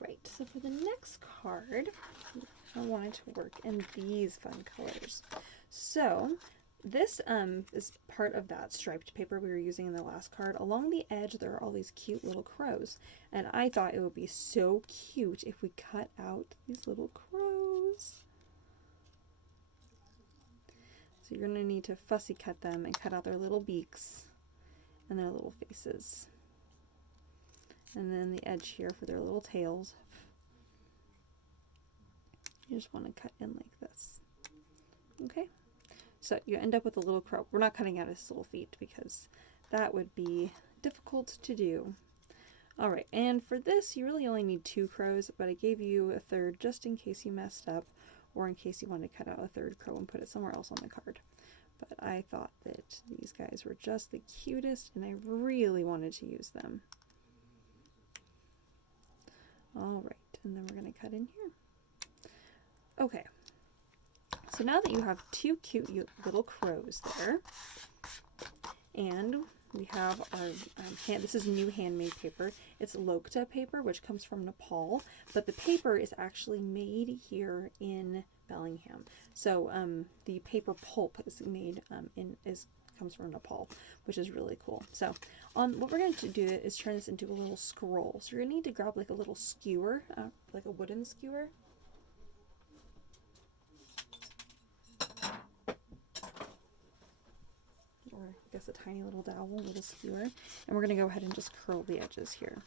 Alright, so for the next card, I wanted to work in these fun colors. So this is part of that striped paper we were using in the last card. Along the edge there are all these cute little crows, and I thought it would be so cute if we cut out these little crows. So you're going to need to fussy cut them and cut out their little beaks and their little faces. And then the edge here for their little tails. You just want to cut in like this. Okay? So you end up with a little crow. We're not cutting out his little feet because that would be difficult to do. Alright, and for this you really only need 2 crows, but I gave you a third just in case you messed up, or in case you wanted to cut out a third crow and put it somewhere else on the card. But I thought that these guys were just the cutest and I really wanted to use them. Alright, and then we're going to cut in here. Okay, so now that you have 2 cute little crows there, and we have our, this is new handmade paper. It's Lokta paper, which comes from Nepal, but the paper is actually made here in Bellingham. So the paper pulp is made comes from Nepal, which is really cool. So what we're going to do is turn this into a little scroll. So you're going to need to grab like a little skewer, like a wooden skewer. Or I guess a tiny little dowel with a skewer. And we're going to go ahead and just curl the edges here.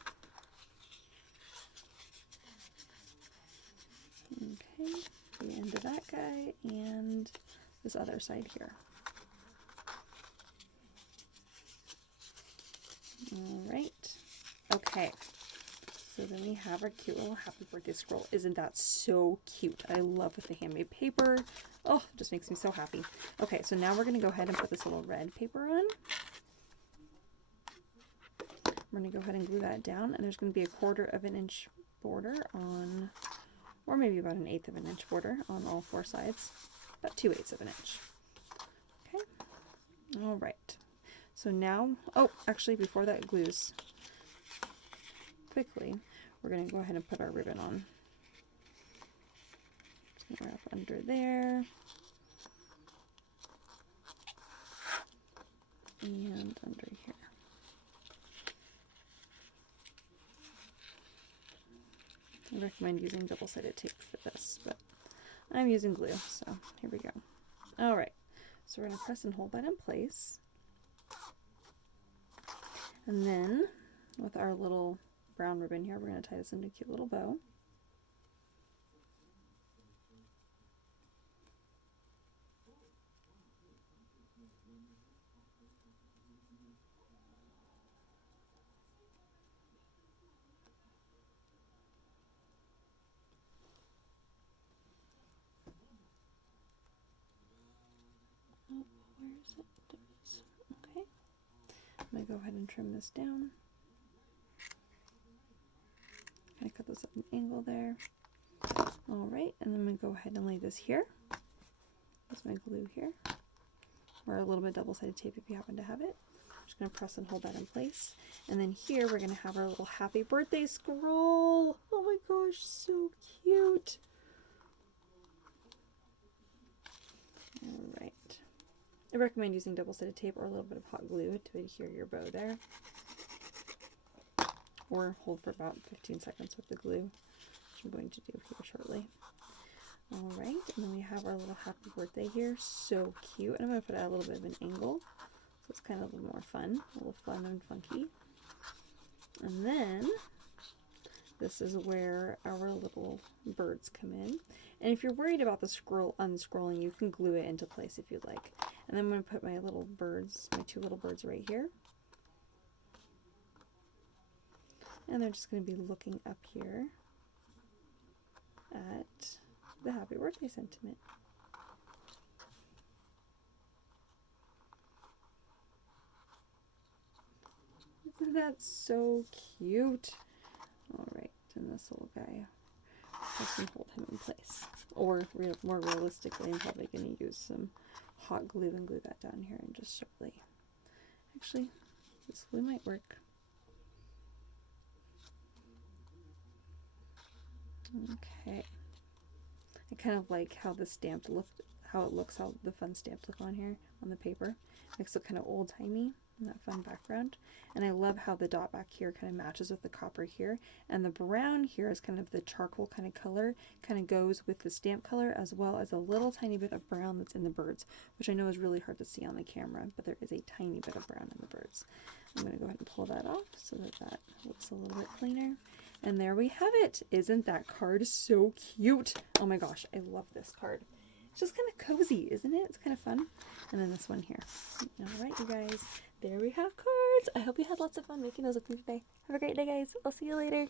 Okay, the end of that guy and this other side here. Alright, okay, so then we have our cute little happy birthday scroll. Isn't that so cute? I love with the handmade paper. Oh, it just makes me so happy. Okay, so now we're going to go ahead and put this little red paper on. We're going to go ahead and glue that down, and there's going to be a 1/4 of an inch border on, or maybe about 1/8 of an inch border on all 4 sides, about 2/8 of an inch. Okay, alright. So now, oh, actually before that glues quickly, we're going to go ahead and put our ribbon on. Just going to wrap under there. And under here. I recommend using double-sided tape for this, but I'm using glue, so here we go. Alright, so we're going to press and hold that in place. And then, with our little brown ribbon here, we're going to tie this into a cute little bow. Oh, where is it? There it is. Okay. I'm going to go ahead and trim this down. I cut this at an angle there. Alright, and then I'm going to go ahead and lay this here. There's my glue here. Or a little bit double-sided tape if you happen to have it. I'm just going to press and hold that in place. And then here we're going to have our little happy birthday scroll. Oh my gosh, so cute. Alright. I recommend using double-sided tape or a little bit of hot glue to adhere your bow there. Or hold for about 15 seconds with the glue, which I'm going to do here shortly. Alright, and then we have our little happy birthday here. So cute. And I'm going to put it at a little bit of an angle, so it's kind of a little more fun, a little fun and funky. And then this is where our little birds come in. And if you're worried about the scroll unscrolling, you can glue it into place if you'd like. And then I'm going to put my little birds, my 2 little birds right here. And they're just going to be looking up here at the happy birthday sentiment. Isn't that so cute? Alright, and this little guy, I can hold him in place. Or more realistically, I'm probably going to use some hot glue and glue that down here and just shortly. Actually, this glue might work. Okay. I kind of like how the stamped looked, how the fun stamped look on here on the paper. Makes it kind of old-timey in that fun background. And I love how the dot back here kind of matches with the copper here. And the brown here is kind of the charcoal kind of color, kind of goes with the stamp color, as well as a little tiny bit of brown that's in the birds, which I know is really hard to see on the camera, but there is a tiny bit of brown in the birds. I'm going to go ahead and pull that off so that that looks a little bit cleaner. And there we have it. Isn't that card so cute? Oh my gosh, I love this card. It's just kind of cozy, isn't it? It's kind of fun. And then this one here. All right, you guys, there we have cards. I hope you had lots of fun making those with me today. Have a great day, guys. I'll see you later.